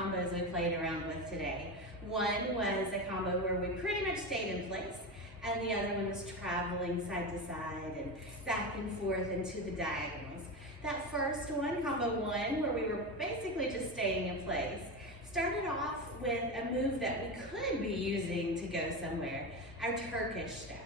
combos we played around with today. One was a combo where we pretty much stayed in place, and the other one was traveling side to side and back and forth into the diagonals. That first one, combo one, where we were basically just staying in place, started off with a move that we could be using to go somewhere, our Turkish step.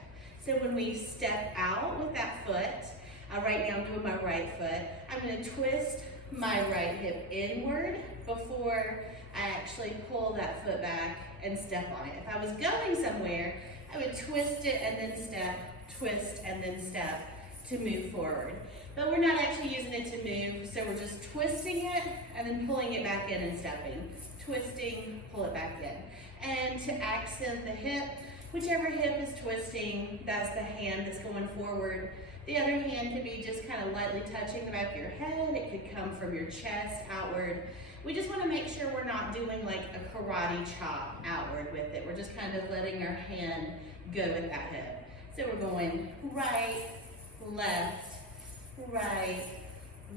So when we step out with that foot, right now I'm doing my right foot, I'm going to twist my right hip inward before I actually pull that foot back and step on it. If I was going somewhere, I would twist it and then step, twist and then step to move forward. But we're not actually using it to move, so we're just twisting it and then pulling it back in and stepping. Twisting, pull it back in. And to accent the hip, whichever hip is twisting, that's the hand that's going forward. The other hand could be just kind of lightly touching the back of your head. It could come from your chest outward. We just want to make sure we're not doing like a karate chop outward with it. We're just kind of letting our hand go with that hip. So we're going right, left, right,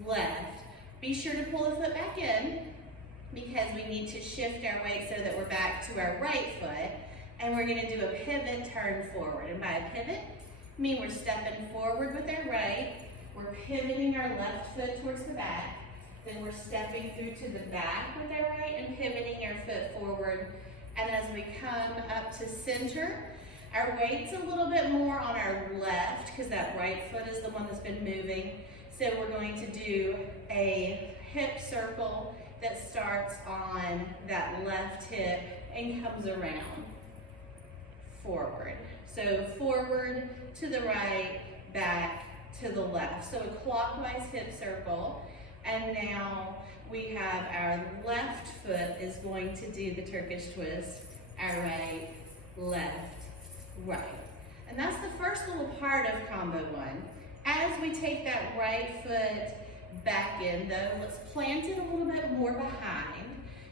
left. Be sure to pull the foot back in because we need to shift our weight so that we're back to our right foot. And we're going to do a pivot turn forward. And by a pivot, I mean we're stepping forward with our right, we're pivoting our left foot towards the back, then we're stepping through to the back with our right and pivoting our foot forward. And as we come up to center, our weight's a little bit more on our left because that right foot is the one that's been moving. So we're going to do a hip circle that starts on that left hip and comes around forward. So forward to the right, back to the left. So a clockwise hip circle. And now we have our left foot is going to do the Turkish twist. Our right, left, right. And that's the first little part of combo one. As we take that right foot back in though, let's plant it a little bit more behind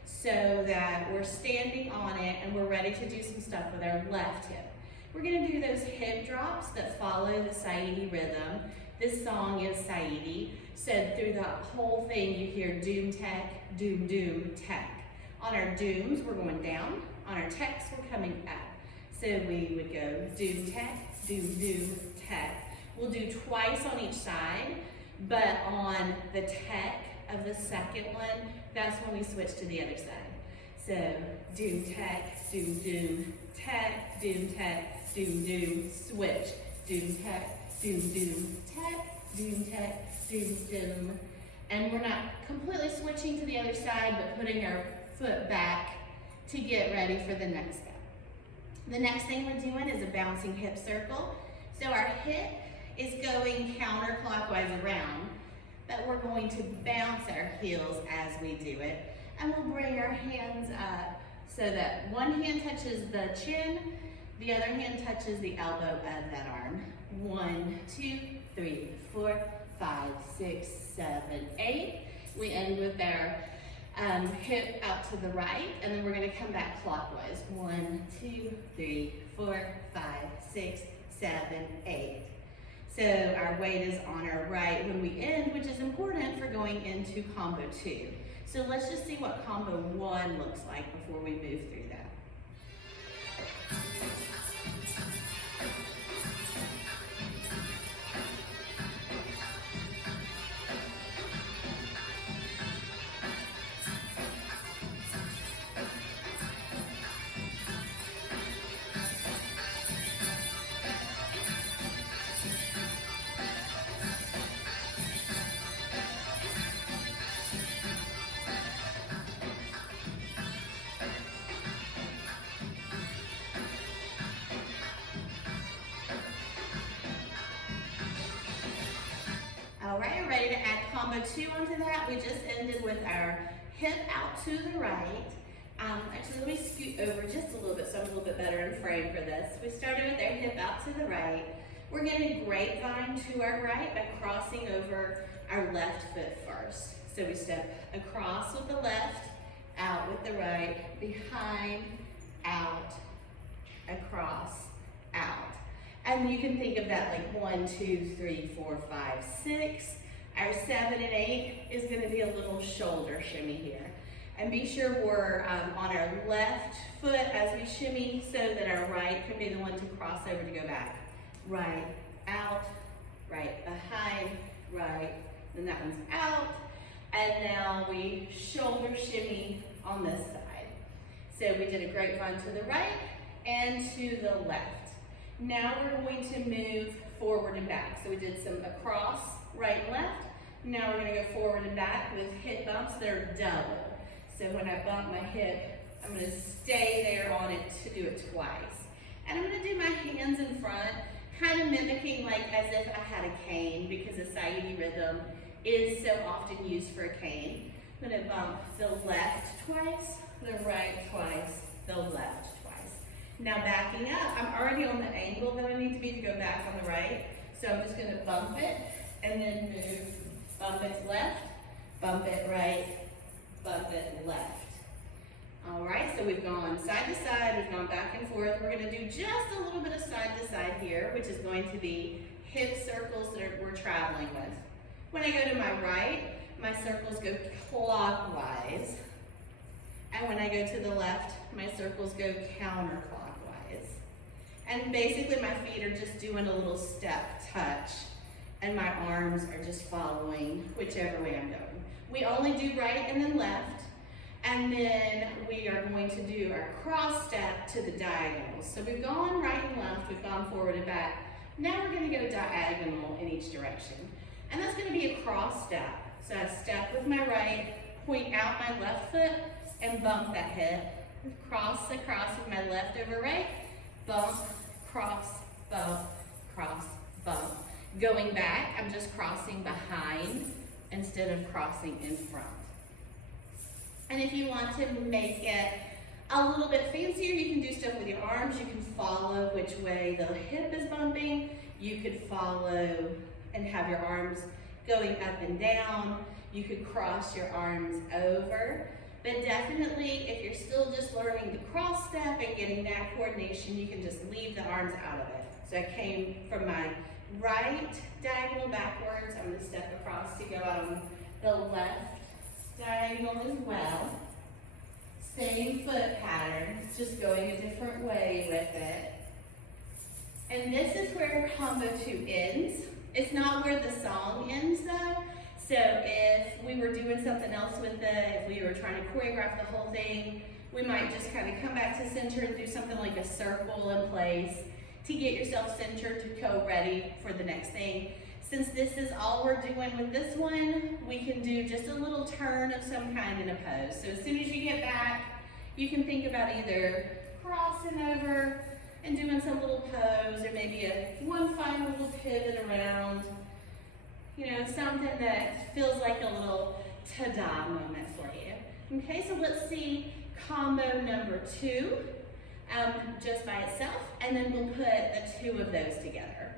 so that we're standing on it and we're ready to do some stuff with our left hip. We're going to do those hip drops that follow the Saidi rhythm. This song is Saidi, so through the whole thing you hear doom tech, doom doom tech. On our dooms we're going down, on our techs we're coming up. So we would go doom tech, doom doom tech. We'll do twice on each side, but on the tech of the second one, that's when we switch to the other side. So doom tech, doom doom tech, doom tech, doom doom, switch, doom tech, doom doom tech, doom tech, doom doom. And we're not completely switching to the other side, but putting our foot back to get ready for the next step. The next thing we're doing is a bouncing hip circle. So our hip is going counterclockwise around, but we're going to bounce our heels as we do it. And we'll bring our hands up so that one hand touches the chin, the other hand touches the elbow of that arm. 1, 2, 3, 4, 5, 6, 7, 8. We end with our hip out to the right, and then we're going to come back clockwise. 1, 2, 3, 4, 5, 6, 7, 8. So our weight is on our right when we end, which is important for going into combo 2. So let's just see what combo 1 looks like before we move through that. All right, ready to add combo 2 onto that. We just ended with our hip out to the right. Actually, let me scoot over just a little bit so I'm a little bit better in frame for this. We started with our hip out to the right. We're going to grapevine to our right by crossing over our left foot first. So we step across with the left, out with the right, behind, out, across, out. And you can think of that like 1, 2, 3, 4, 5, 6. Our 7 and 8 is going to be a little shoulder shimmy here. And be sure we're on our left foot as we shimmy so that our right can be the one to cross over to go back. Right, out, right, behind, right, then that one's out. And now we shoulder shimmy on this side. So we did a grapevine to the right and to the left. Now we're going to move forward and back. So we did some across, right and left. Now we're going to go forward and back with hip bumps that are double. So when I bump my hip, I'm going to stay there on it to do it twice. And I'm going to do my hands in front, kind of mimicking like as if I had a cane, because the Saidi rhythm is so often used for a cane. I'm going to bump the left twice, the right twice, the left twice. Now backing up, I'm already on the angle that I need to be to go back on the right. So I'm just going to bump it and then move. Bump it left, bump it right, bump it left. All right, so we've gone side to side, we've gone back and forth. We're going to do just a little bit of side to side here, which is going to be hip circles that we're traveling with. When I go to my right, my circles go clockwise. And when I go to the left, my circles go counterclockwise. And basically my feet are just doing a little step touch, and my arms are just following whichever way I'm going. We only do right and then left, and then we are going to do our cross step to the diagonals. So we've gone right and left, we've gone forward and back. Now we're going to go diagonal in each direction. And that's going to be a cross step. So I step with my right, point out my left foot, and bump that hip. Cross across with my left over right, bump, cross, bump, cross, bump. Going back, I'm just crossing behind instead of crossing in front. And if you want to make it a little bit fancier, you can do stuff with your arms. You can follow which way the hip is bumping. You could follow and have your arms going up and down. You could cross your arms over. But definitely, if you're still just learning the cross step and getting that coordination, you can just leave the arms out of it. So I came from my right diagonal backwards. I'm going to step across to go out on the left diagonal as well. Same foot pattern, just going a different way with it. And this is where combo 2 ends. It's not where the song ends though. So if we were doing something else with it, if we were trying to choreograph the whole thing, we might just kind of come back to center and do something like a circle in place to get yourself centered to go ready for the next thing. Since this is all we're doing with this one, we can do just a little turn of some kind in a pose. So as soon as you get back, you can think about either crossing over and doing some little pose, or maybe one final little pivot around. You know, something that feels like a little ta-da moment for you. Okay, so let's see combo number 2 just by itself, and then we'll put the 2 of those together.